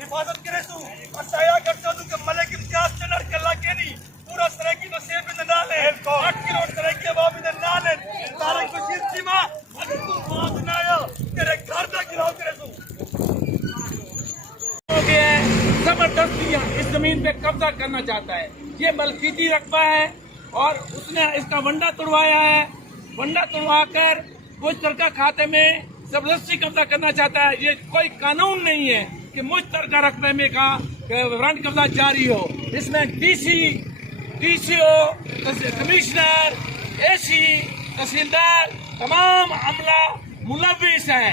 حفاظت کرے سو اسایا کرتا تو کہ ملک امتیاز چنر کلا کے نہیں پورا سرکی تو سیب میں ڈالے 8 کلو سرکی اب میں ڈالے تارک بشیر چیما اگر تو بات نہ آیا تیرے گھر تک گراؤ کرے سو ہو گیا ہے زبردستی اس زمین پہ قبضہ کرنا چاہتا ہے. یہ ملکیتی رقبہ ہے اور اس نے اس کا ونڈا توڑوایا ہے. ونڈا توڑوا کر مشترکہ کھاتے میں زبردستی قبضہ کرنا چاہتا ہے. یہ کوئی قانون نہیں ہے کہ مشترکہ رقبے میں کا رنٹ قبضہ جاری ہو. اس میں ڈی سی او کمشنر اے سی تحصیلدار تمام عملہ ملوث ہے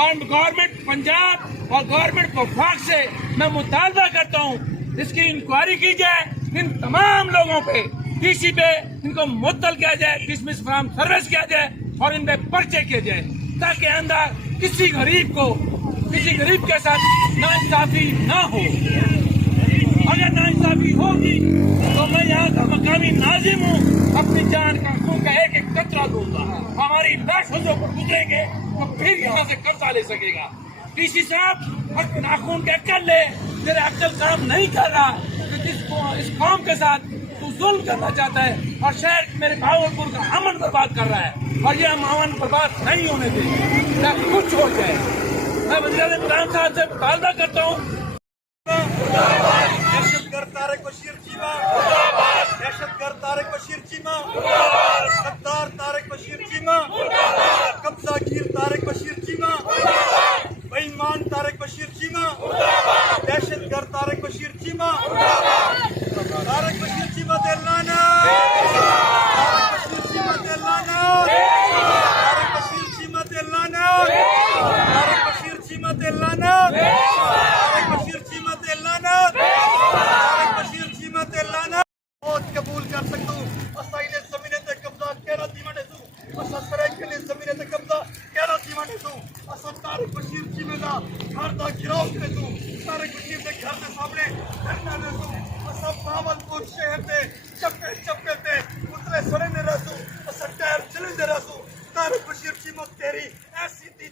اور گورنمنٹ پنجاب اور گورنمنٹ وفاق سے میں مطالبہ کرتا ہوں اس کی انکوائری کی جائے. ان تمام لوگوں پہ ڈی سی پہ ان کو معطل کیا جائے, ڈسمس فرام سروس کیا جائے اور ان پہ پرچے کیے جائے تاکہ آئندہ کسی غریب کے ساتھ ناانصافی نہ ہو. اگر ناانصافی ہوگی تو میں یہاں کا مقامی ناظم ہوں, اپنی جان کا خون کا ایک ایک قطرہ دوں گا. ہماری لاشوں پر گزریں گے تو پھر یہاں سے قبضہ لے سکے گا. ڈی سی صاحب ناخون کے عقل لے, تیرے عقل کام نہیں کر رہا کہ اس قوم کے ساتھ تو ظلم کرنا چاہتا ہے اور شہر میرے بھاولپور کا امن برباد کر رہا ہے اور یہ ہم امن برباد نہیں ہونے دیں گے. کچھ ہو جائے میں وزیر اعظم عمران صاحب سے مطالبہ کرتا ہوں دہشت گرد طارق بشیر چیما, دہشت گرد طارق بشیر چیما, غدار طارق بشیر چیما, قبضہ گیر طارق بشیر چیما, بے ایمان طارق بشیر چیما, دہشت گرد طارق بشیر چیما, طارق بشیر چیما دے لعنت, طارق بشیر چیما دے لعنت, طارق بشیر چیما دے لعنت, طارق بشیر چیما دے لعنت, طارق بشیر چیما دے لعنت, طارق بشیر چیما دے لعنت. موت قبول کر سکتو اسائینے زمینیں تے قبضہ کیرا دیوانے دوں, اسا سرائیکے لئے زمینیں تے قبضہ کیرا دیوانے دوں, اسا طارق بشیر چیمے دا گھر دا گراؤ کرے دوں, طارق بشیر دے گھر دے سامنے دھرنا دے دوں, اسا بھاولپور شہر دے چپے تے اترے سڑے دے رہ دوں, اسا ٹائر چلے دے رہ دوں. طارق بشیر چیمہ تیری ایسی دی